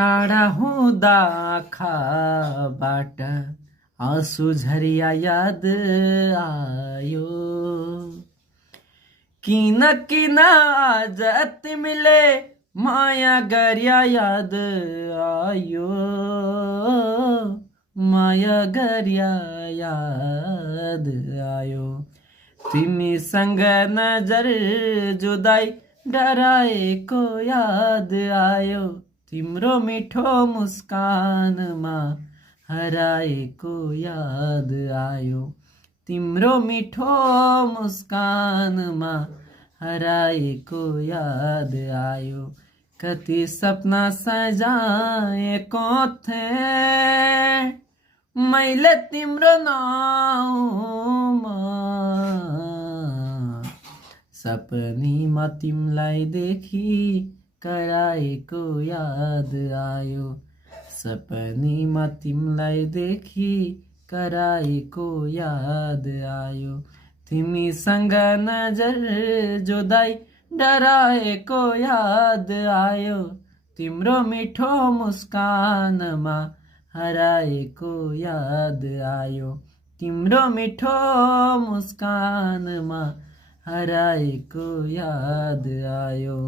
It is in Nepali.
टाढा हुँदा आँखाबाट आँसु झरिया याद आयो। किन किन आज तिमीले माया गरिया याद आयो, माया गरिया याद आयो। तिमीसँग नजर जुदाई डराएको याद आयो। तिम्रो मिठो मुस्कानमा हराएको याद आयो। तिम्रो मिठो मुस्कानमा हराएको याद आयो। कति सपना सजाएको थिएँ मैले तिम्रो नाउँमा, सपनीमा तिमीलाई देखी कराएको याद आयो। सपनीमा तिमीलाई देखी कराएको याद आयो। तिमीसँग नजर जुदाई डराएको याद आयो। तिम्रो मिठो मुस्कानमा हराएको याद आयो। तिम्रो मिठो मुस्कानमा हराएको याद आयो।